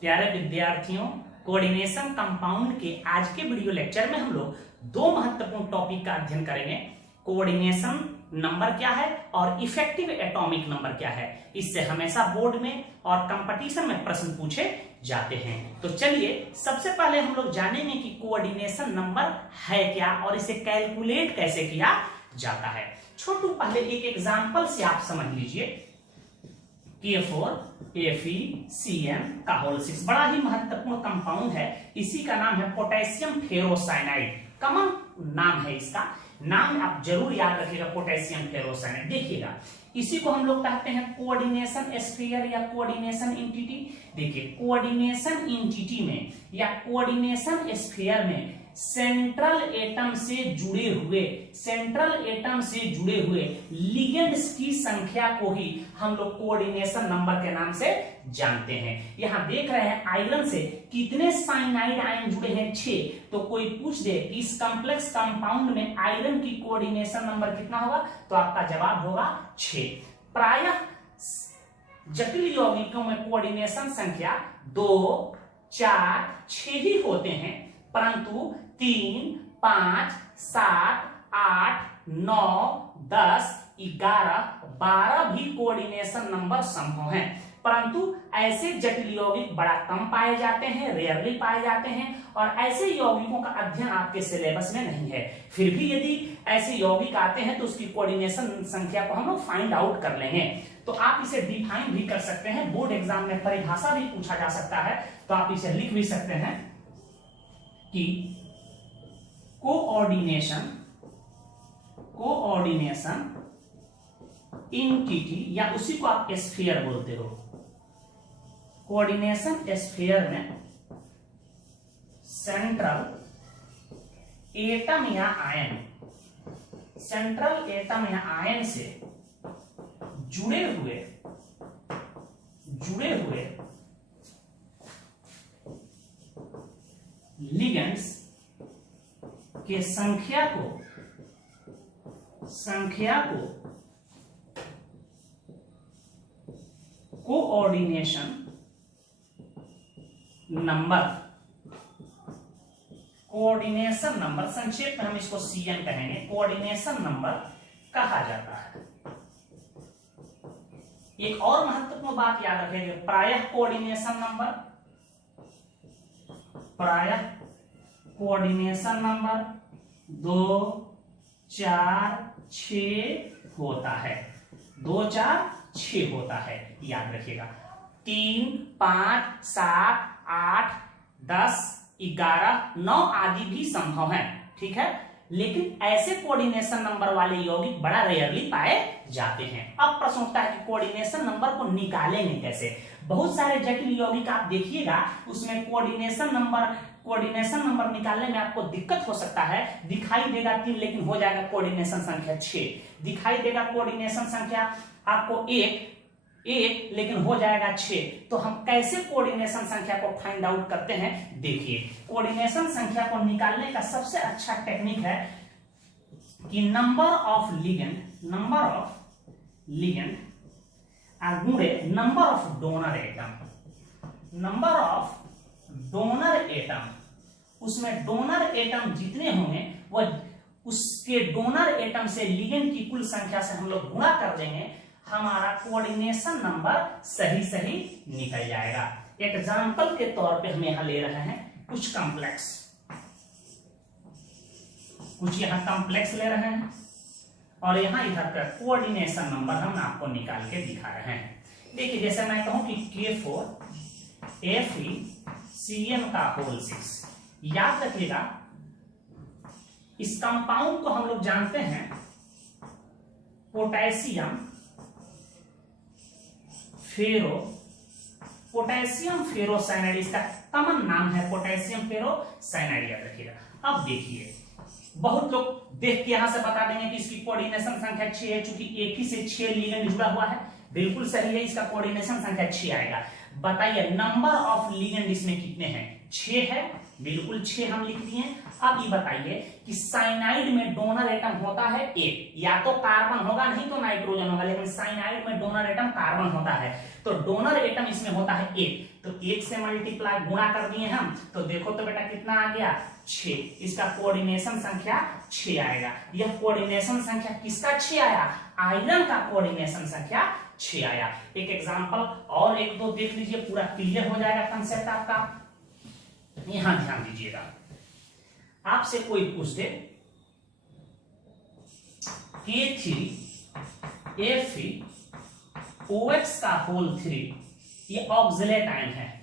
प्यारे विद्यार्थियों, coordination compound के आज के वीडियो लेक्चर में हम लोग दो महत्वपूर्ण टॉपिक का अध्ययन करेंगे। कोऑर्डिनेशन नंबर क्या है और इफेक्टिव एटॉमिक नंबर क्या है। इससे हमेशा बोर्ड में और कंपटीशन में प्रश्न पूछे जाते हैं। तो चलिए सबसे पहले हम लोग जानेंगे कि कोऑर्डिनेशन नंबर है क्या और इसे कैलकुलेट कैसे किया जाता है। छोटू पहले एक एग्जांपल से आप समझ लीजिए। K4 FeCN का होल 6 बड़ा ही महत्वपूर्ण कंपाउंड है। इसी का नाम है पोटेशियम फेरोसाइनाइड। कॉमन नाम है इसका, नाम आप जरूर याद रखिएगा, पोटेशियम फेरोसाइनाइड। देखिएगा, इसी को हम लोग कहते हैं कोऑर्डिनेशन स्फीयर या कोऑर्डिनेशन इंटिटी। देखिए, कोऑर्डिनेशन इंटिटी में या कोऑर्डिनेशन स्फीयर में सेंट्रल एटम से जुड़े हुए लिगेंड्स की संख्या को ही हम लोग कोऑर्डिनेशन नंबर के नाम से जानते हैं। यहां देख रहे हैं आयरन से कितने साइनाइड आयन जुड़े हैं, 6। तो कोई पूछ दे कि इस कॉम्प्लेक्स कंपाउंड में आयरन की कोऑर्डिनेशन नंबर कितना होगा, तो आपका जवाब होगा 6। प्रायः जटिल यौगिकों में कोऑर्डिनेशन संख्या 2, 4, 6 ही होते हैं, परंतु 3, 5, 7, 8, 9, 10, 11, 12 भी कोऑर्डिनेशन नंबर संभव हैं। परंतु ऐसे जटिल यौगिक बड़ा कम पाए जाते हैं, रेयरली पाए जाते हैं, और ऐसे यौगिकों का अध्ययन आपके सिलेबस में नहीं है। फिर भी यदि ऐसे यौगिक आते हैं तो उसकी कोऑर्डिनेशन संख्या को हम लोग फाइंड आउट कर लेंगे। तो आप इसे डिफाइन भी कर सकते हैं, बोर्ड एग्जाम में परिभाषा भी पूछा जा सकता है, तो आप इसे लिख भी सकते हैं कि कोऑर्डिनेशन इंटिटी, या उसी को आप स्फीयर बोलते हो। कोऑर्डिनेशन स्फीयर में सेंट्रल एटम या आयन से जुड़े हुए लिगेंड्स के संख्या को कोऑर्डिनेशन नंबर, संक्षेप में हम इसको CN कहेंगे, कोऑर्डिनेशन नंबर कहा जाता है। एक और महत्वपूर्ण बात याद रखेंगे, प्रायः कोऑर्डिनेशन नंबर 2, 4, 6 होता है। 2, 4, 6 होता है, याद रखिएगा। 3, 5, 7, 8, 10, 11, 9 आदि भी संभव है, ठीक है। लेकिन ऐसे कोऑर्डिनेशन नंबर वाले यौगिक बड़ा रेयरली पाए जाते हैं। अब प्रश्न उठता है कि कोऑर्डिनेशन नंबर को निकालेंगे कैसे। बहुत सारे जटिल यौगिक आप देखिएगा, उसमें कोऑर्डिनेशन नंबर निकालने में आपको दिक्कत हो सकता है। दिखाई देगा 3 लेकिन हो जाएगा कोऑर्डिनेशन संख्या 6। दिखाई देगा कोऑर्डिनेशन संख्या आपको 1 लेकिन हो जाएगा 6। तो हम कैसे कोऑर्डिनेशन संख्या को फाइंड आउट करते हैं, देखिए। कोऑर्डिनेशन संख्या को निकालने का सबसे अच्छा टेक्निक है कि नंबर ऑफ लिगेंड गुणे नंबर ऑफ डोनर एटम। उसमें डोनर एटम जितने होंगे वह उसके डोनर एटम से लिगेंड की कुल संख्या से हम लोग गुणा कर देंगे, हमारा कोऑर्डिनेशन नंबर सही निकल जाएगा। एग्जांपल के तौर पे हम यहां ले रहे हैं कुछ यहां कॉम्प्लेक्स ले रहे हैं, और यहां इधर का कोऑर्डिनेशन नंबर हम आपको निकाल के दिखा रहे हैं। देखिए, जैसे मैं कहूं कि K4 FeCN का होल 6, याद रखिएगा इस कंपाउंड को हम लोग जानते हैं पोटेशियम फेरोसाइनाइड, इसका कॉमन नाम है पोटेशियम फेरोसाइनाइड, याद रखिएगा। अब देखिए, बहुत लोग देख के यहां से बता देंगे कि इसकी कोऑर्डिनेशन संख्या 6 है, चूंकि एक ही से 6 लिगेंड जुड़ा हुआ है। बिल्कुल सही है, इसका कोऑर्डिनेशन संख्या 6 आएगा। बताइए नंबर ऑफ लिगेंड इसमें कितने हैं, 6 है बिल्कुल 6 हम लिख दिए। अब ये बताइए कि साइनाइड में डोनर एटम होता है एक, या तो कार्बन होगा नहीं तो नाइट्रोजन होगा, लेकिन साइनाइड में डोनर एटम कार्बन होता है, तो डोनर एटम इसमें होता है एक, तो एक से मल्टीप्लाई गुणा कर दिए हम, तो देखो तो बेटा कितना आ गया 6, इसका कोऑर्डिनेशन संख्या 6 आएगा। यह कोऑर्डिनेशन संख्या किसका 6 आया? आयरन का कोऑर्डिनेशन संख्या 6 आया। एक एग्जांपल और एक दो देख लीजिए, पूरा क्लियर हो जाएगा कंसेप्ट आपका। यहां ध्यान दीजिएगा, आपसे कोई पूछ दे K3Fe2OX का होल 3, ये ऑक्सिलेट आयन है,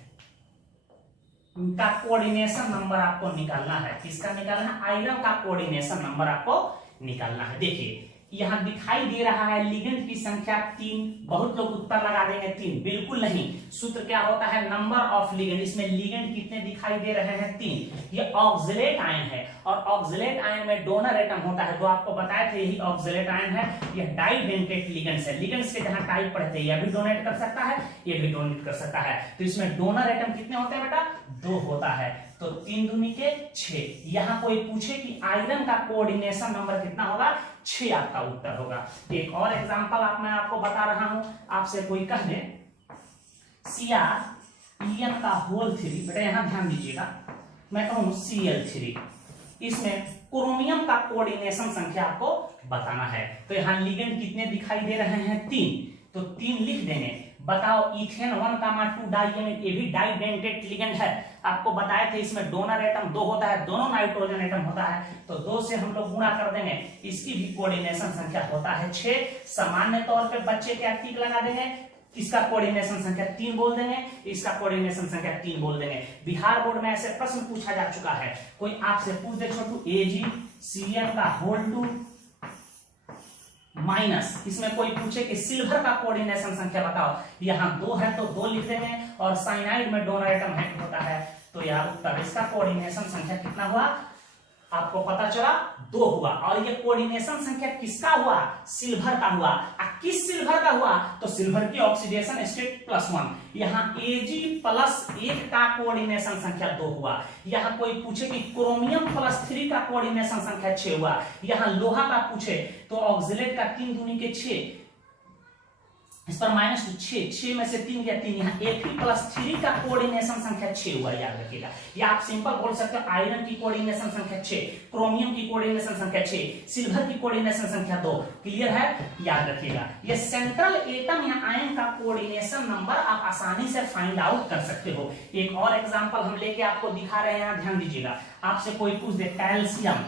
इनका कोऑर्डिनेशन नंबर आपको निकालना है। किसका निकालना है? आयरन का कोऑर्डिनेशन नंबर आपको निकालना है। देखिए यहां दिखाई दे रहा है लिगेंड की संख्या 3, बहुत लोग उत्तर लगा देंगे 3, बिल्कुल नहीं। सूत्र क्या होता है? Number of ligand. इसमें लिगेंड कितने दिखाई दे रहे हैं? 3। ये ऑक्सिलेट आयन है, और ऑक्सिलेट आयन में डोनर एटम होता है, तो आपको बताया था यही ऑक्सिलेट आयन है। ये डाइडेंटेट लिगेंड्स है, लिगेंड्स के जहां टाइप पढ़ते हैं, यह भी डोनेट कर सकता है, ये भी डोनेट कर सकता है। तो इसमें डोनर एटम कितने होते हैं बेटा? 2 होता है, तो 3 दूनी के 6। यहां कोई पूछे कि आयरन का कोऑर्डिनेशन नंबर कितना होगा? 6 आपका उत्तर होगा। एक और एग्जांपल मैं आपको बता रहा हूं, आपसे कोई कह दे CrEn का होल 3, बेटा यहां ध्यान दीजिएगा, मैं कहूं Cl3, इसमें क्रोमियम का कोऑर्डिनेशन संख्या आपको बताना है। तो यहां लिगेंड कितने दिखाई दे रहे हैं? 3, तो 3 लिख देंगे। बताओ इथेन 1,2 डाइएमिन, ये भी डाइडेंटेट लिगेंड है, आपको बताए थे इसमें डोनर एटम 2 होता है, दोनों नाइट्रोजन एटम होता है, तो 2 से हम लोग गुणा कर देंगे, इसकी भी कोऑर्डिनेशन संख्या होता है 6। सामान्य तौर पे बच्चे क्या टिक लगा देंगे? इसका कोऑर्डिनेशन संख्या 3 बोल देंगे, इसका कोऑर्डिनेशन संख्या 3 बोल देंगे। बिहार बोर्ड में ऐसे प्रश्न पूछा जा चुका है, कोई आपसे पूछ दे छोटू AgCl का होल 2 माइनस, इसमें कोई पूछे कि सिल्वर का कोऑर्डिनेशन संख्या बताओ, यहां 2 है तो 2 लिख देंगे, और साइनाइड में डोनर एटम है होता है, तो यह उत्तर, इसका कोऑर्डिनेशन संख्या कितना हुआ? आपको पता चला 2 हुआ। और ये कोऑर्डिनेशन संख्या किसका हुआ? सिल्वर का हुआ। किस सिल्वर का हुआ? तो सिल्वर की ऑक्सीडेशन स्टेट +1, यहाँ Ag+1 का कोऑर्डिनेशन संख्या 2 हुआ। यहाँ कोई पूछे कि क्रोमियम +3 का कोऑर्डिनेशन संख्या 6 हुआ। यहाँ लोहा का पूछे तो ऑक्सिलेट का 3 दूनी के 6, इस पर -6, 6 में से 3 गया 3, यहाँ Fe+3 का कोऑर्डिनेशन संख्या 6 हुआ, याद रखिएगा। या आप सिंपल बोल सकते हो आयरन की कोऑर्डिनेशन संख्या 6, क्रोमियम की कोऑर्डिनेशन संख्या 6, सिल्वर की कोऑर्डिनेशन संख्या 2। क्लियर है? याद रखिएगा। ये सेंट्रल एटम या आयन का कोऑर्डिनेशन नंबर आप आसानी से फाइंड आउट कर सकते हो। एक और एग्जांपल हम लेके आपको दिखा रहे हैं, यहाँ ध्यान दीजिएगा। आपसे कोई पूछ दे कैल्शियम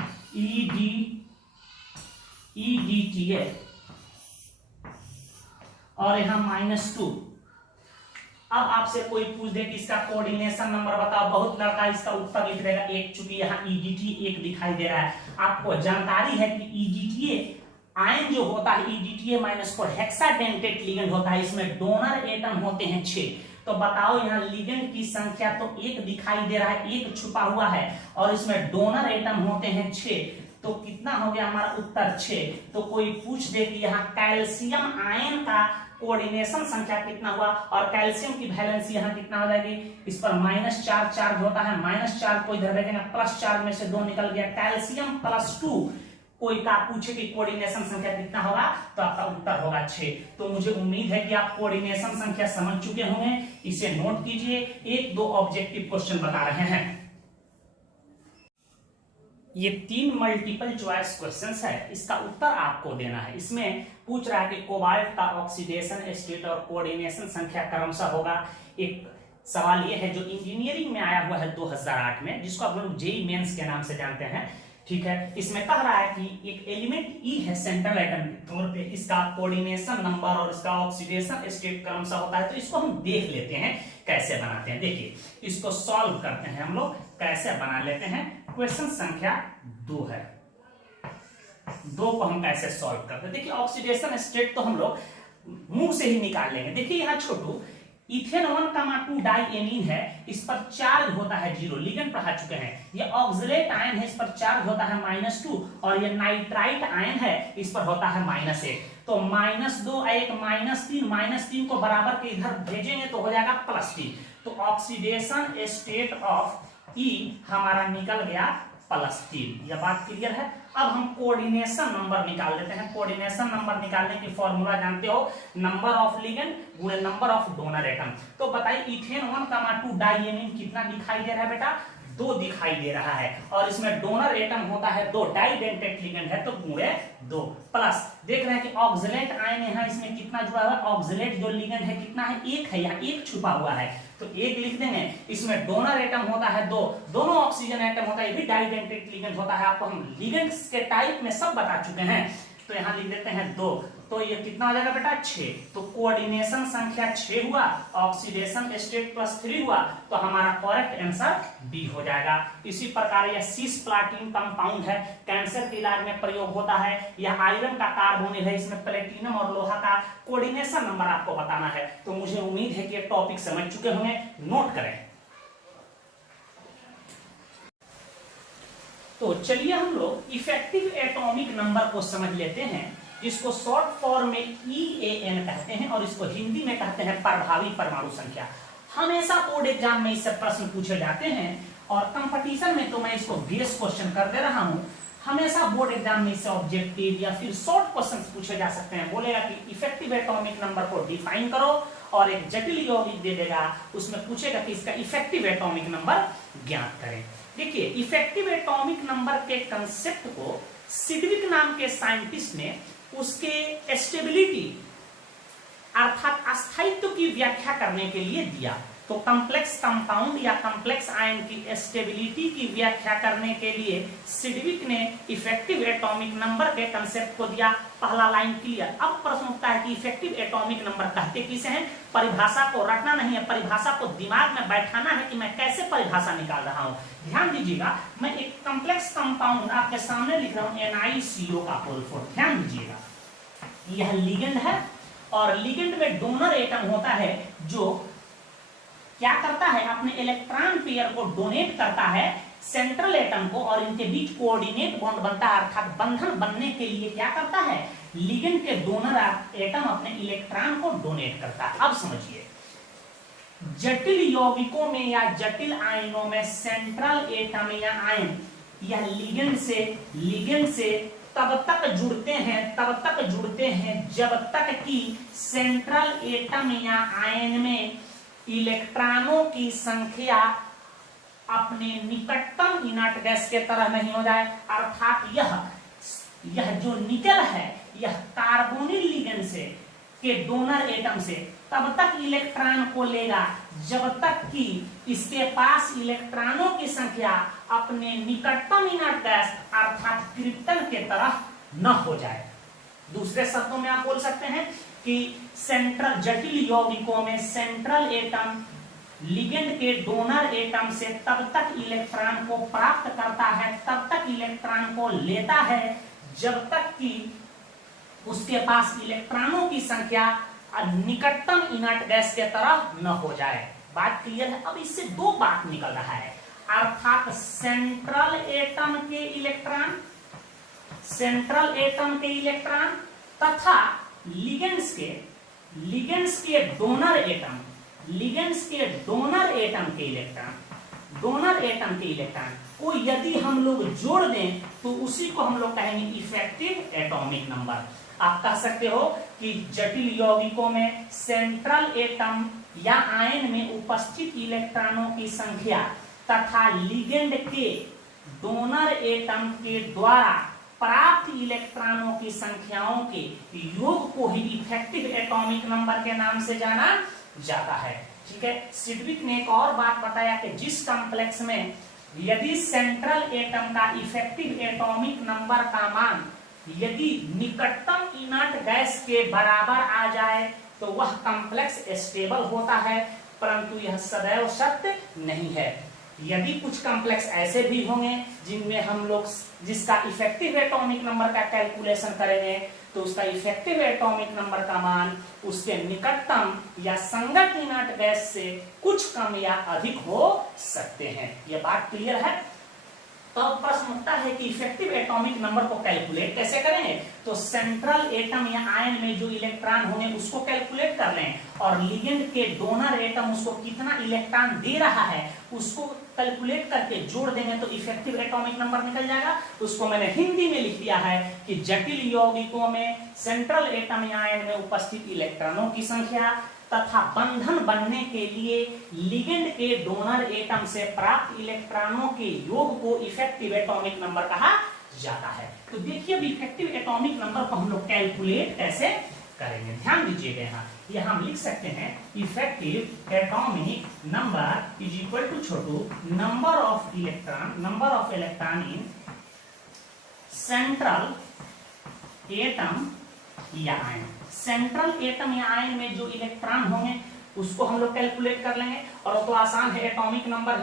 EdTA और यहाँ -2, अब आपसे कोई पूछ दे कि इसका कोऑर्डिनेशन नंबर बताओ, बहुत लड़का इसका उत्तर लिख देगा 1, चूंकि यहाँ EdTA 1 दिखाई दे रहा है। आपको जानकारी है कि EdTA आयन जो होता है EdTA-4 हेक्साडेंटेट लिगेंड होता है, इसमें डोनर एटम होते हैं 6। तो बताओ यहाँ लिगेंड की संख्या तो 1 दिखाई दे रहा है, 1 छुपा हुआ है, और इसमें डोनर एटम होते हैं 6, तो कितना हो गया हमारा उत्तर? 6। तो कोई पूछ दे कि यहाँ कैल्शियम आयन का कोऑर्डिनेशन संख्या कितना हुआ, और कैल्शियम की वैलेंसी यहाँ कितना हो जाएगी? इस पर -4 चार्ज होता है, -4 को इधर रखेंगे, +4 में से 2 निकल गया, कैल्शियम +2। कोई का पूछे कि कोऑर्डिनेशन संख्या कितना होगा, तो आपका उत्तर होगा 6। तो मुझे उम्मीद है कि आप कोऑर्डिनेशन संख्या समझ चुके होंगे, इसे नोट कीजिए। 1-2 ऑब्जेक्टिव क्वेश्चन बता रहे हैं। ये 3 मल्टीपल चॉइस क्वेश्चंस है, इसका उत्तर आपको देना है। इसमें पूछ रहा है कि कोबाल्ट का ऑक्सीडेशन स्टेट और कोऑर्डिनेशन संख्या क्रमशः होगा। एक सवाल ये है जो इंजीनियरिंग में आया हुआ है 2008 में, जिसको आप लोग जेईई मेंस के नाम से जानते हैं, ठीक है। इसमें कह रहा है कि एक एलिमेंट ई है सेंट्रल एटम के तौर पे, इसका कोऑर्डिनेशन नंबर और इसका ऑक्सीडेशन स्टेट क्रमशः होता है। तो इसको हम देख लेते हैं कैसे बनाते हैं। देखिए इसको सॉल्व करते हैं हम लोग, कैसे बना लेते हैं। क्वेश्चन संख्या 2 है, 2 को हम कैसे सॉल्व करते हैं। देखिए ऑक्सीडेशन स्टेट तो हम लोग मुंह से ही निकाल लेंगे। देखिए यहाँ छोटू इथेन 1,2 डाइएमीन है, इस पर चार्ज होता है 0, लिगेंड पढ़ा चुके हैं। ये ऑक्सिलेट आयन है, इस पर चार्ज होता है -2, और ये नाइट्राइट आयन है, इस पर होता है -1। तो -2 एक -3 को बराबर के इधर भेजेंगे तो हो जाएगा +3। तो ऑक्सीडेशन स्टेट ऑफ ई हमारा निकल गया +3। यह बात क्लियर है। अब हम कोऑर्डिनेशन नंबर निकाल लेते हैं। कोऑर्डिनेशन नंबर निकालने की फॉर्मूला जानते हो, नंबर ऑफ लिगेंड गुणे नंबर ऑफ डोनर एटम। तो बताइए इथेन 1,2 डाइएमीन कितना दिखाई दे रहा है बेटा? 2 दिखाई दे रहा है, और इसमें डोनर एटम होता है 2, डाइडेंटेट लिगेंड है तो गुणे 2, प्लस देख रहे हैं कि ऑक्सिलेट आयन है, इसमें कितना जुड़ा हुआ है? ऑक्सिलेट जो लिगेंड है कितना है? 1 है, यहाँ 1 छुपा हुआ है तो 1 लिख देंगे। इसमें डोनर एटम होता है 2, दोनों ऑक्सीजन एटम होता है, ये भी डाइडेंटेट लिगेंड होता है। आपको हम लिगेंड्स के टाइप में सब बता चुके हैं, तो यहाँ लिख देते हैं 2। तो ये कितना हो जाएगा बेटा? 6। तो कोऑर्डिनेशन संख्या 6 हुआ, ऑक्सीडेशन स्टेट +3 हुआ, तो हमारा करेक्ट आंसर बी हो जाएगा। इसी प्रकार यह सिस्प्लाटिन कंपाउंड है, कैंसर के इलाज में प्रयोग होता है। यह आयरन का कार्बोनिल है, इसमें प्लेटिनम और लोहा का कोऑर्डिनेशन नंबर आपको बताना है। तो मुझे उम्मीद है कि ये टॉपिक समझ चुके होंगे, नोट करें। तो चलिए हम लोग इफेक्टिव एटॉमिक नंबर को समझ लेते हैं, जिसको शॉर्ट फॉर्म में EAN कहते हैं और इसको हिंदी में कहते हैं प्रभावी परमाणु संख्या। हमेशा बोर्ड एग्जाम में इससे प्रश्न पूछे जाते हैं, और कंपटीशन में तो मैं इसको बेस क्वेश्चन कर दे रहा हूं। हमेशा बोर्ड एग्जाम में इससे ऑब्जेक्टिव या फिर शॉर्ट क्वेश्चन पूछे जा सकते हैं। बोलेगा कि इफेक्टिव एटॉमिक नंबर को डिफाइन करो, और एक जटिल यौगिक दे देगा, उसमें पूछेगा कि इसका इफेक्टिव एटॉमिक नंबर ज्ञात करें। देखिए, इफेक्टिव एटॉमिक नंबर के कंसेप्ट को सिडविक नाम के साइंटिस्ट ने उसके स्टेबिलिटी अर्थात अस्थायित्व की व्याख्या करने के लिए दिया। तो कॉम्प्लेक्स कंपाउंड या कॉम्प्लेक्स आयन की स्टेबिलिटी की व्याख्या करने के लिए सिडविक ने इफेक्टिव एटॉमिक नंबर के कंसेप्ट को दिया। पहला लाइन क्लियर। अब प्रश्न उठता है कि इफेक्टिव एटॉमिक नंबर कहते किसे हैं? परिभाषा को रटना नहीं है, परिभाषा को दिमाग में बैठाना है कि मैं कैसे परिभाषा निकाल रहा हूं। ध्यान दीजिएगा, मैं एक कॉम्प्लेक्स कंपाउंड आपके सामने लिख रहा हूं, NiCO का होल 4। ध्यान दीजिएगा, यह लिगेंड है, और लिगेंड में डोनर एटम होता है जो क्या करता है? अपने इलेक्ट्रॉन पेयर को डोनेट करता है सेंट्रल एटम को, और इनके बीच कोऑर्डिनेट बॉन्ड बनता है, अर्थात बंधन बनने के लिए क्या करता है? लिगेंड के डोनर एटम अपने इलेक्ट्रॉन को डोनेट करता है। अब समझिए, जटिल यौगिकों में या जटिल आयनों में सेंट्रल एटम या आयन या लिगेंड से तब तक जुड़ते हैं जब तक कि सेंट्रल एटम या आयन में इलेक्ट्रॉनों की संख्या अपने निकटतम इनर्ट गैस के तरह नहीं हो जाए। अर्थात यह जो निकल है, यह कार्बोनिल लिगेंड से के डोनर एटम से तब तक इलेक्ट्रॉन को लेगा जब तक कि इसके पास इलेक्ट्रॉनों की संख्या अपने निकटतम इनर्ट गैस अर्थात क्रिप्टन के तरह न हो जाए। दूसरे शब्दों में आप बोल सकते हैं कि सेंट्रल जटिल यौगिकों में सेंट्रल एटम लिगेंड के डोनर एटम से तब तक इलेक्ट्रॉन को प्राप्त करता है, तब तक इलेक्ट्रॉन को लेता है जब तक कि उसके पास इलेक्ट्रॉनों की संख्या निकटतम इनर्ट गैस के तरह न हो जाए। बात क्लियर है? अब इससे 2 बात निकल रहा है, अर्थात सेंट्रल एटम के इलेक्ट्रॉन तथा लिगेंड्स के डोनर एटम के इलेक्ट्रॉन को यदि हम लोग जोड़ दें तो उसी को हम लोग कहेंगे इफेक्टिव एटॉमिक नंबर। आप कह सकते हो कि जटिल यौगिकों में सेंट्रल एटम या आयन में उपस्थित इलेक्ट्रॉनों की संख्या तथा लिगेंड के डोनर एटम के द्वारा प्राप्त इलेक्ट्रॉनों की संख्याओं के योग को ही इफेक्टिव एटॉमिक नंबर के नाम से जाना जाता है। ठीक है। सिडविक ने एक और बात बताया कि जिस कॉम्प्लेक्स में यदि सेंट्रल एटम का इफेक्टिव एटॉमिक नंबर का मान यदि निकटतम इनर्ट गैस के बराबर आ जाए तो वह कॉम्प्लेक्स स्टेबल होता है, परंतु यह सदैव सत्य नहीं है। यदि कुछ कॉम्प्लेक्स ऐसे भी होंगे जिनमें हम लोग जिसका इफेक्टिव एटॉमिक नंबर का कैलकुलेशन करेंगे तो उसका इफेक्टिव एटॉमिक नंबर का मान उसके निकटतम या संगत इनर्ट गैस से कुछ कम या अधिक हो सकते हैं। यह बात क्लियर है? तो अब प्रश्न उठता है कि इफेक्टिव एटॉमिक नंबर को कैलकुलेट कैसे करेंगे। तो सेंट्रल एटम या आयन में जो इलेक्ट्रॉन होंगे उसको कैलकुलेट कर लें, और लिगेंड के डोनर एटम उसको कितना इलेक्ट्रॉन दे रहा है उसको कैलकुलेट करके जोड़ देंगे तो इफेक्टिव एटॉमिक नंबर निकल जाएगा। उसको मैंने हिंदी में लिख दिया है कि जटिल यौगिकों में सेंट्रल एटम या आयन में उपस्थित इलेक्ट्रॉनों की संख्या तथा बंधन बनने के लिए लिगेंड के डोनर एटम से प्राप्त इलेक्ट्रॉनों के योग को इफेक्टिव एटॉमिक नंबर कहा जाता है। तो देखिए अब इफेक्टिव एटॉमिक नंबर को हम लोग कैलकुलेट कैसे करेंगे, ध्यान दीजिएगा। यहाँ हम लिख सकते हैं effective atomic number is equal to छोटू number of electron in central atom या आयन। सेंट्रल एटम या आयन में जो इलेक्ट्रॉन होंगे उसको हम लोग कैलकुलेट कर लेंगे, और तो आसान है, एटॉमिक नंबर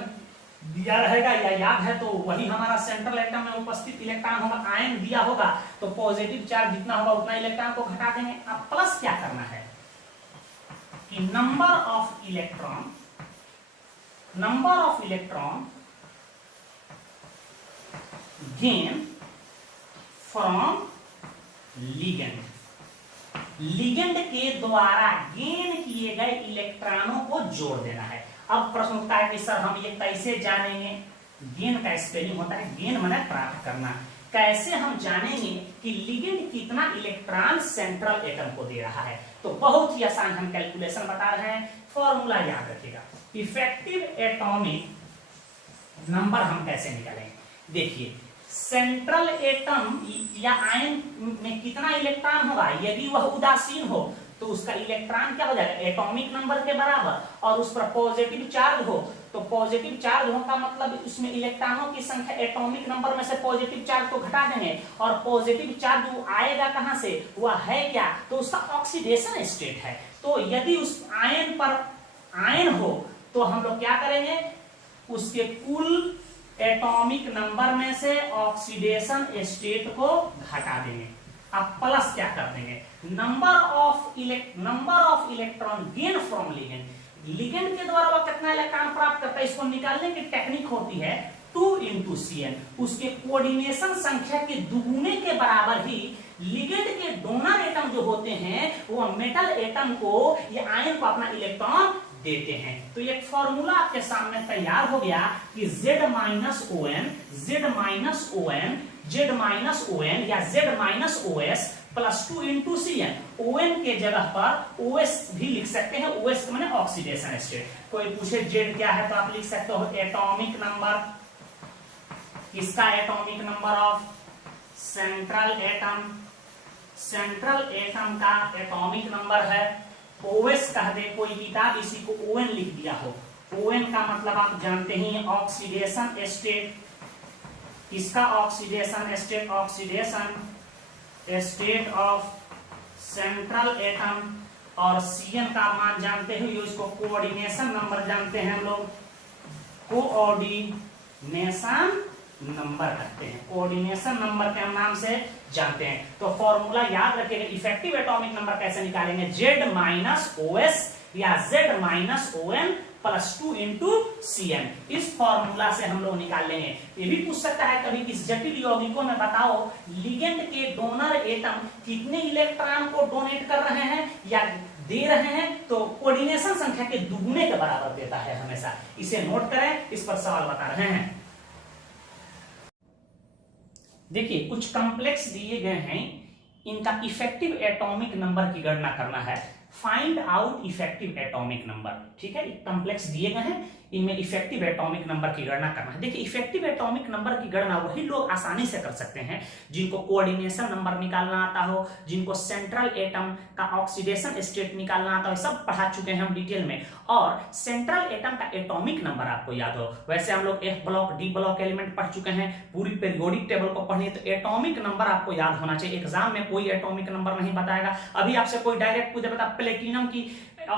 दिया रहेगा या याद है तो वही हमारा सेंट्रल एटम में उपस्थित इलेक्ट्रॉन होगा। आयन दिया होगा तो पॉजिटिव चार्ज जितना होगा उतना इलेक्ट्रॉन को घटा देंगे। अब प्लस क्या करना है कि number of electron gain from ligand के द्वारा गेन किए गए इलेक्ट्रॉनों को जोड़ देना है। अब प्रश्न उठता है कि सर हम ये कैसे जानेंगे, गेन का स्पेलिंग होता है गेन माने प्राप्त करना, कैसे हम जानेंगे कि लिगेंड कितना इलेक्ट्रॉन सेंट्रल एटम को दे रहा है। तो बहुत ही आसान हम कैलकुलेशन बता रहे हैं, फॉर्मूला याद रखिएगा। इफेक्टिव एटॉमिक नंबर हम कैसे निकालेंगे, देखिए सेंट्रल एटम या आयन में कितना इलेक्ट्रॉन होगा, यदि वह उदासीन हो तो उसका इलेक्ट्रॉन क्या हो जाएगा एटॉमिक नंबर के बराबर, और उस पर पॉजिटिव चार्ज हो तो पॉजिटिव चार्ज हो का मतलब उसमें इलेक्ट्रॉनों की संख्या एटॉमिक नंबर में से पॉजिटिव चार्ज को घटा देंगे, और पॉजिटिव चार्ज वो आएगा कहां से, वह है क्या, तो उसका ऑक्सीडेशन स्टेट है। तो यदि उस आयन पर आयन हो तो हम लोग क्या करेंगे, उसके कुल एटॉमिक नंबर में से ऑक्सीडेशन स्टेट को घटा देंगे। अब प्लस क्या कर देंगे, number of electron gain from ligand के द्वारा वह कितना इलेक्ट्रॉन प्राप्त करता है, इसको निकालने की टेक्निक होती है 2 × Cn। उसके कोऑर्डिनेशन संख्या के दुगुने के बराबर ही लिगेंड के डोनर एटम जो होते हैं वो मेटल एटम को या आयन को अपना इलेक्ट्रॉन देते हैं। तो एक फॉर्मूला आपके सामने तैयार हो गया कि Z - ON plus 2 × Cn। ON के जगह पर OS भी लिख सकते हैं, OS माने ऑक्सीडेशन स्टेट। कोई पूछे Z क्या है तो आप लिख सकते हो एटॉमिक नंबर, किसका atomic number of central atom का एटॉमिक नंबर है। OS कह दे कोई किताब, इसी को ON लिख दिया हो। ON का मतलब आप जानते ही ऑक्सीडेशन स्टेट, किसका oxidation state, oxidation state of central atom, और Cn का मान जानते हो, इसको कोऑर्डिनेशन नंबर जानते हैं हम लोग, कोऑर्डिनेशन नंबर कहते हैं, कोऑर्डिनेशन नंबर के नाम से जानते हैं। तो फॉर्मूला याद रखिएगा, इफेक्टिव एटॉमिक नंबर कैसे निकालेंगे, Z - OS या Z - ON प्लस 2 × Cn। इस फॉर्मूला से हम लोग निकाल लेंगे। ये भी पूछ सकता है कभी किस जटिल यौगिकों में बताओ लिगेंड के डोनर एटम कितने इलेक्ट्रॉन को डोनेट कर रहे हैं या दे रहे हैं, तो कोऑर्डिनेशन संख्या के दुगुने के बराबर देता है हमेशा। इसे नोट करें, इस पर सवाल बता रहे हैं। देखिए कुछ कॉम्प्लेक्स दिए गए हैं, इनका इफेक्टिव एटॉमिक नंबर की गणना करना है। Find out effective atomic number, ठीक है, कॉम्प्लेक्स दिए गए हैं, इनमें इफेक्टिव एटॉमिक नंबर की गणना करना है। देखिए इफेक्टिव एटॉमिक नंबर की गणना वही लोग आसानी से कर सकते हैं जिनको कोऑर्डिनेशन नंबर निकालना आता हो, जिनको सेंट्रल एटम का ऑक्सीडेशन स्टेट निकालना आता हो, सब पढ़ा चुके हैं हम डिटेल में। और सेंट्रल एटम का एटॉमिक नंबर आपको याद हो, वैसे हम लोग F block D block element पढ़ चुके हैं, पूरी पीरियोडिक टेबल को पढ़नी, तो एटॉमिक नंबर आपको याद होना चाहिए। एग्जाम में कोई एटॉमिक नंबर नहीं बताएगा। अभी आपसे कोई डायरेक्ट पूछे बता प्लेटिनम की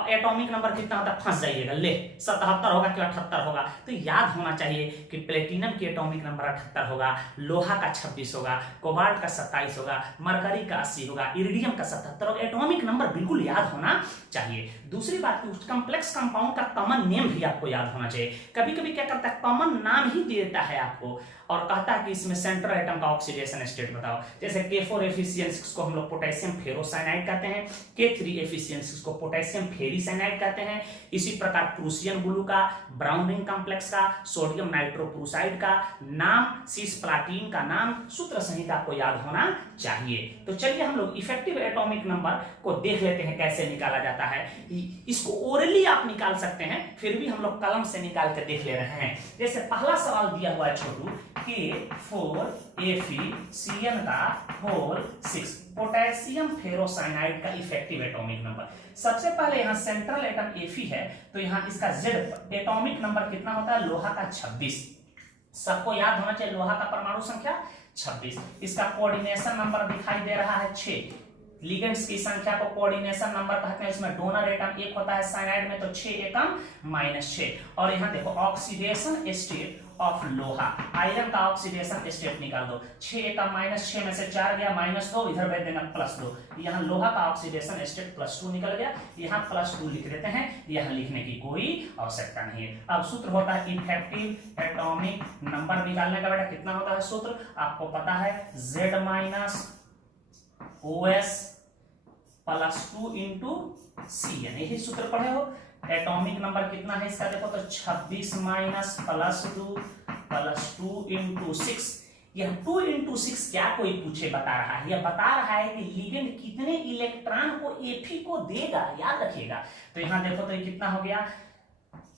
एटॉमिक नंबर कितना होता है, फंस जाइएगा, ले 77 होगा कि 78 होगा। तो याद होना चाहिए कि प्लेटिनम की एटॉमिक नंबर 78 होगा, लोहा का 26 होगा, कोबाल्ट का 27 होगा, मरकरी का 80 होगा, इरिडियम का 77 होगा। एटॉमिक नंबर बिल्कुल याद होना चाहिए। दूसरी बात, कॉम्प्लेक्स कंपाउंड का कॉमन नेम भी आपको याद होना चाहिए। कभी कभी क्या करता है, कॉमन नाम ही दे देता है आपको और कहता है कि इसमें सेंट्रल एटम का ऑक्सीडेशन स्टेट बताओ। जैसे K4 एफिशिएंसी को हम लोग पोटेशियम फेरोसाइनाइड कहते हैं, K3 एफिशिएंसी को पोटेशियम फेरीसाइनाइड कहते हैं। इसी प्रकार प्रूसियन ब्लू का, ब्राउन रिंग कॉम्प्लेक्स का, सोडियम नाइट्रोप्रूसाइड का नाम, सिसप्लाटिन का नाम, सूत्र संहिता आपको याद होना चाहिए। तो चलिए हम लोग इफेक्टिव एटॉमिक नंबर को देख लेते हैं कैसे निकाला जाता है। इसको ओरली आप निकाल सकते हैं, फिर भी हम लोग कलम से निकाल के देख ले रहे हैं। जैसे पहला सवाल दिया हुआ है छोटू, K4 FeCN का होल 6 पोटेशियम फेरोसाइनाइड का इफेक्टिव एटॉमिक नंबर। सबसे पहले यहाँ सेंट्रल एटम Fe है, तो यहाँ इसका Z एटॉमिक नंबर कितना होता है, लोहा का 26। सबको याद होना चाहिए लोहा का परमाणु संख्या 26। इसका कोऑर्डिनेशन नंबर दिखाई दे रहा है 6। लिगेंड्स की संख्या को कोऑर्डिनेशन नंबर कहते हैं। इसमें डोनर एटम 1 होता है साइनाइड में, तो 6 एकम -6। और यहाँ देखो ऑक्सीडेशन स्टेट ऑफ लोहा, आयरन का ऑक्सीडेशन स्टेट निकाल दो। 6 एकम -6 में से 4 गया -2, इधर भेज देना +2। यहाँ लोहा का ऑक्सीडेशन स्टेट +2 निकल गया, यहाँ +2 लिख देते हैं, यहाँ लिखने की कोई आवश्यकता नहीं है। अब सूत्र होता है इफेक्टिव एटॉमिक नंबर निकालने का। बेटा कितना होता है सूत्र, आपको पता है, Z OS +2 इंटू CN, यही सूत्र पढ़े हो। एटॉमिक नंबर कितना है इसका देखो, तो 26 +2 इंटू 6। यह 2 इंटू 6 क्या कोई पूछे बता रहा है, यह बता रहा है कि लिगेंड कितने इलेक्ट्रॉन को Fe को देगा, याद रखिएगा। तो यहाँ देखो तो ये कितना हो गया,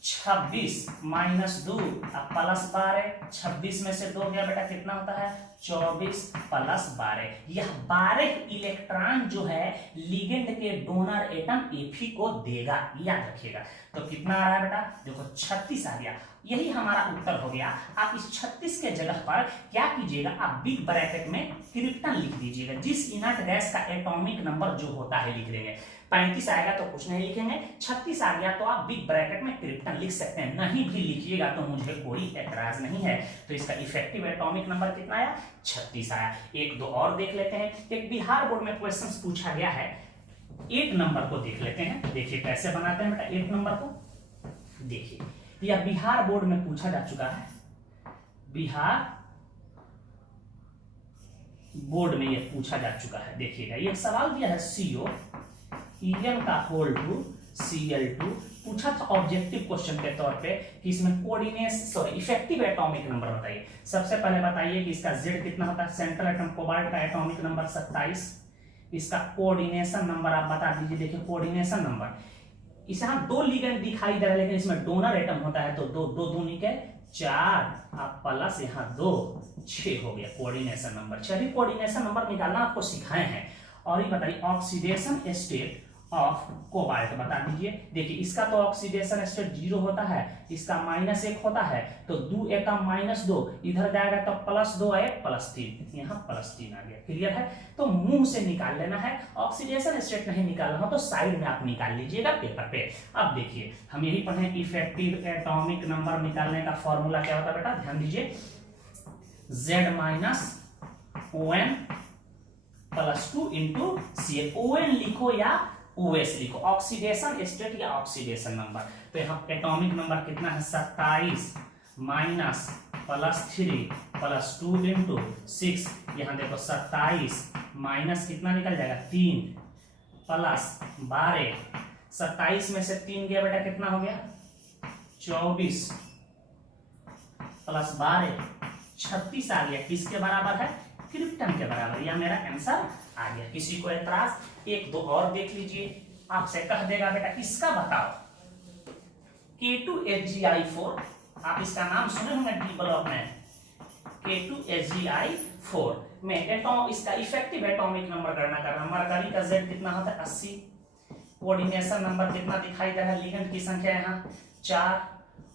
26 -2 +12, 26 में से 2 गया बेटा, कितना होता है 24 +12। यह 12 इलेक्ट्रॉन जो है लिगेंड के डोनर एटम Fe को देगा, याद रखिएगा। तो कितना आ रहा है बेटा, देखो 36 आ गया। यही हमारा उत्तर हो गया। आप इस 36 के जगह पर क्या कीजिएगा, आप बिग ब्रैकेट में क्रिप्टन लिख दीजिएगा। जिस इनर्ट गैस का एटॉमिक नंबर जो होता है लिख देंगे। 35 आएगा तो कुछ नहीं लिखेंगे, 36 आ गया तो आप बिग ब्रैकेट में क्रिप्टन लिख सकते हैं, नहीं भी लिखिएगा तो मुझे कोई एतराज नहीं है। तो इसका इफेक्टिव एटॉमिक नंबर कितना आया, 36 आया। एक दो और देख लेते हैं। एक बिहार बोर्ड में क्वेश्चन पूछा गया है, 8 नंबर को देख लेते हैं। देखिए कैसे बनाते हैं बेटा 8 नंबर को। देखिए यह बिहार बोर्ड में पूछा जा चुका है, बिहार बोर्ड में यह पूछा जा चुका है। देखिएगा ये सवाल दिया है CO EN का होल 2 Cl2। पूछा था ऑब्जेक्टिव क्वेश्चन के तौर पे कि इसमें कोऑर्डिनेशन इफेक्टिव एटॉमिक नंबर बताइए। सबसे पहले बताइए कि इसका Z कितना होता है, सेंट्रल एटम कोबाल्ट का एटॉमिक नंबर 27। इसका कोऑर्डिनेशन नंबर आप बता दीजिए। देखिए कोऑर्डिनेशन नंबर, इस यहाँ 2 लिगेंड दिखाई दे रहा है, लेकिन इसमें डोनर एटम होता है, तो 2 दूनी के 4 आप प्लस यहाँ 2 6 हो गया कोऑर्डिनेशन नंबर। चलिए कोऑर्डिनेशन नंबर निकालना आपको सिखाए हैं। और ये बताइए ऑक्सीडेशन स्टेट ऑफ कोबाल्ट बता दीजिए। देखिए इसका तो ऑक्सीडेशन स्टेट 0 होता है, इसका -1 होता है, तो 2 एकम -2, इधर जाएगा तो +2 आए +3, यहाँ +3 आ गया। क्लियर है। तो मुंह से निकाल लेना है, ऑक्सीडेशन स्टेट नहीं निकालना हो तो साइड में आप निकाल लीजिएगा पेपर पे। अब देखिए हम यही पढ़े इफेक्टिव एटॉमिक नंबर निकालने का फॉर्मूला क्या होता है बेटा, ध्यान दीजिए। Z ON +2 into CN। ON लिखो या OS लिखो, ऑक्सीडेशन स्टेट या ऑक्सीडेशन नंबर। तो यहाँ एटॉमिक नंबर कितना है, 27 -+3 +2 इंटू 6। यहाँ देखो 27 माइनस कितना निकल जाएगा 3 +12। 27 में से 3 गया बेटा, कितना हो गया 24 +12 36 आ गया। किसके बराबर है, क्रिप्टन के बराबर। यह मेरा आंसर आ गया। किसी को एतराज, एक दो और देख लीजिए। आपसे कह देगा बेटा इसका बताओ, K2HgI4, आप इसका नाम सुने होंगे डी ब्लॉक में। K2HgI4 में इसका इफेक्टिव एटॉमिक नंबर गणना करना। मरकरी का Z कितना होता है 80। कोऑर्डिनेशन नंबर कितना दिखाई दे रहा है, लिगेंड की संख्या यहाँ 4।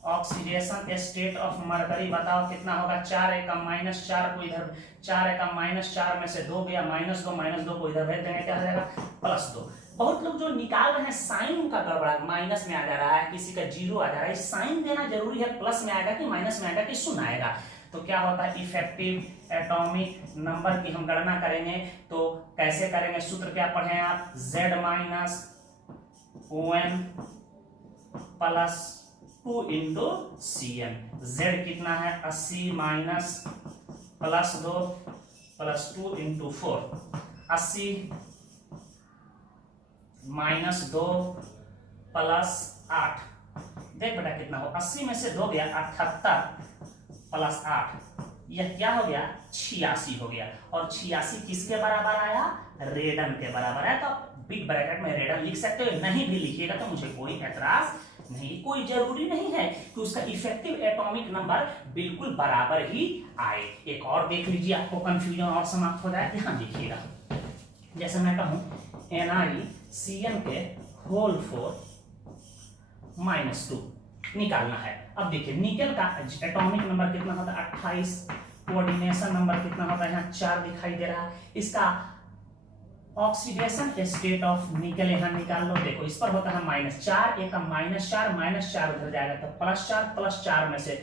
ऑक्सीडेशन स्टेट ऑफ मरकरी बताओ कितना होगा, 4 एकम -4 को इधर, 4 एकम -4 में से 2 गया -2 को इधर भेज देंगे, क्या हो जाएगा +2। बहुत लोग जो निकाल रहे हैं साइन का गड़बड़ा, माइनस में आ जा रहा है, किसी का जीरो आ जा रहा है। साइन देना जरूरी है, प्लस में आएगा कि माइनस में आएगा कि शून्य आएगा। तो क्या होता है, इफेक्टिव एटॉमिक नंबर की हम गणना करेंगे तो कैसे करेंगे, सूत्र क्या पढ़े आप, Z minus ON plus 2 into CN। Z कितना है 80 minus plus 2 plus 2 into 4, 80 minus 2 plus 8, देख बेटा कितना हो, 80 में से 2 गया 78 प्लस 8, यह क्या हो गया 86 हो गया। और 86 किसके बराबर आया, रेडन के बराबर है। तो बिग ब्रैकेट में रेडन लिख सकते हो, नहीं भी लिखिएगा तो मुझे कोई एतराज नहीं, कोई जरूरी नहीं है कि उसका इफेक्टिव एटॉमिक नंबर बिल्कुल बराबर ही आए। एक और देख लीजिए, आपको कंफ्यूजन और समाप्त हो जाए। ध्यान देखिएगा, जैसे मैं कहूं NiCN के होल 4 माइनस 2 निकालना है। अब देखिए निकेल का एटॉमिक नंबर कितना होता है 28, कोऑर्डिनेशन नंबर कितना होता है यहाँ 4 दिखाई दे रहा है। इसका ऑक्सीडेशन स्टेट ऑफ निकेल यहाँ निकाल लो, देखो इस पर होता है -4, एक का -4 उधर जाएगा तो +4 में से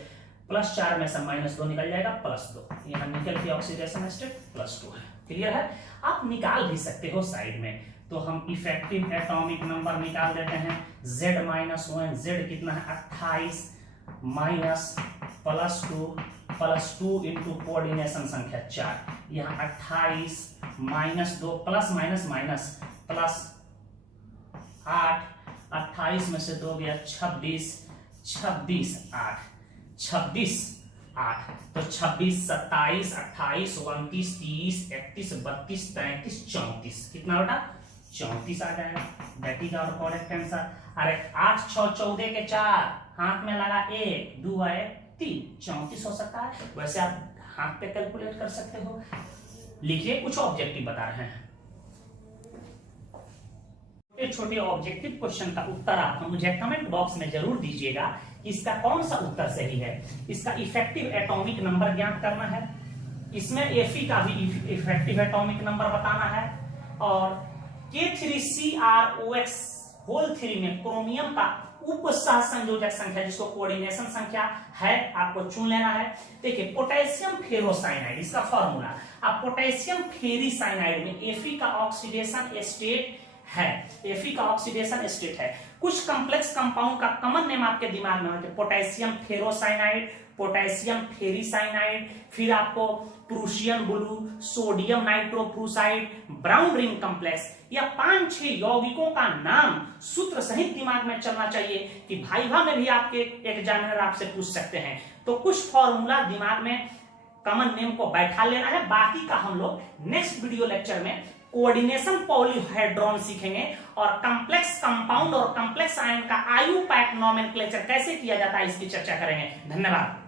-2 निकल जाएगा +2। यहाँ निकेल की ऑक्सीडेशन स्टेट +2 है। क्लियर है, आप निकाल भी सकते हो साइड में। तो हम इफेक्टिव एटॉमिक नंबर निकाल देते हैं, Z माइनस 1, Z कितना है 28 माइनस +2 इंटू कोऑर्डिनेशन संख्या 4, यहाँ 28 minus 2 plus minus minus plus 8, 28 में से 2 गया 26, 8 तो 26, 27, 28, 29, 30, 31, 32, 33, 34, कितना बेटा 34 आ जाएगा। That is our correct answer. अरे 8 6 14 के 4, हाथ में लगा 1 2 1 3, 34 हो सकता है। वैसे आप हाथ पे कैलकुलेट कर सकते हो। लिखिए, कुछ ऑब्जेक्टिव बता रहे हैं। छोटे ऑब्जेक्टिव क्वेश्चन का उत्तर आप मुझे कमेंट बॉक्स में जरूर दीजिएगा कि इसका कौन सा उत्तर सही है। इसका इफेक्टिव एटॉमिक नंबर ज्ञात करना है, इसमें Fe का भी इफेक्टिव एटॉमिक नंबर बताना है, और K3CrOX होल 3 में क्रोमियम का उप सहसंयोजक संख्या जिसको कोऑर्डिनेशन संख्या है आपको चुन लेना है। देखिए पोटेशियम फेरोसाइनाइड इसका फॉर्मूला, आप पोटेशियम फेरीसाइनाइड में Fe का ऑक्सीडेशन स्टेट है, Fe का ऑक्सीडेशन स्टेट है। कुछ कॉम्प्लेक्स कंपाउंड का कॉमन नेम आपके दिमाग में होते, पोटेशियम फेरोसाइनाइड, पोटेशियम फेरीसाइनाइड, फिर आपको Prussian blue, sodium nitroprusside, brown ring complex, या 5-6 यौगिकों का नाम सूत्र सहित दिमाग में चलना चाहिए कि भाइवा में भी आपके एग्जामिनर आपसे पूछ सकते हैं। तो कुछ फॉर्मूला दिमाग में कॉमन नेम को बैठा लेना है। बाकी का हम लोग नेक्स्ट वीडियो लेक्चर में कोऑर्डिनेशन पॉलीहाइड्रोन सीखेंगे, और कॉम्प्लेक्स कंपाउंड और कॉम्प्लेक्स आयन का IUPAC नोमेनक्लेचर कैसे किया जाता है इसकी चर्चा करेंगे। धन्यवाद।